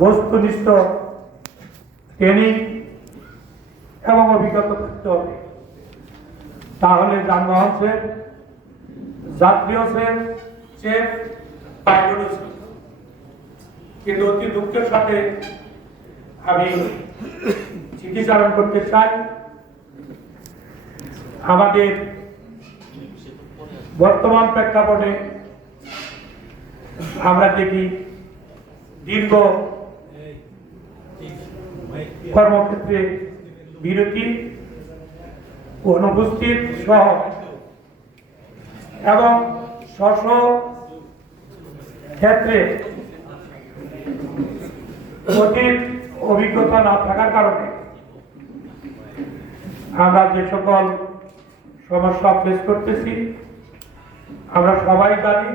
বস্তুনিষ্ঠ ট্রেনিং এবং অভিজ্ঞতা থাকতে হবে। তাহলে যানবাহন সেফ, যাত্রীও সেফ, সেফ পাইলটও সেফ। কিন্তু অতি দুঃখের সাথে আমি চিঠিচারণ করতে চাই, আমাদের বর্তমান প্রেক্ষাপটে আমরা দেখি দীর্ঘ কর্মক্ষেত্রে বিরতি, অনুপস্থিত সহ এবং স্ব ক্ষেত্রে অতীত অভিজ্ঞতা না থাকার কারণে আমরা যে সকল সমস্যা ফেস করতেছি আমরা সবাই জানি।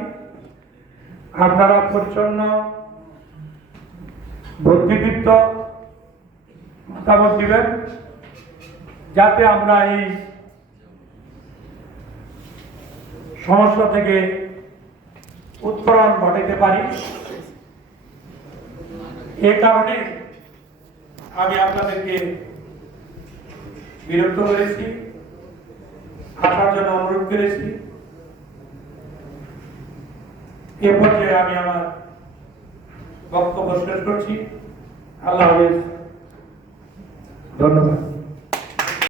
আপনারা পরিচ্ছন্ন বুদ্ধিদীপ্ত মতামত দিবেন যাতে আমরা এই সমস্যা থেকে উত্তরণ ঘটাতে পারি। এ কারণে আমি আপনাদেরকে বিরক্ত করেছি, আসার জন্য অনুরোধ করেছি। এ পর্যায়ে আমি আমার বক্তব্য শেষ করছি। আল্লাহ হাফেজ, ধন্যবাদ।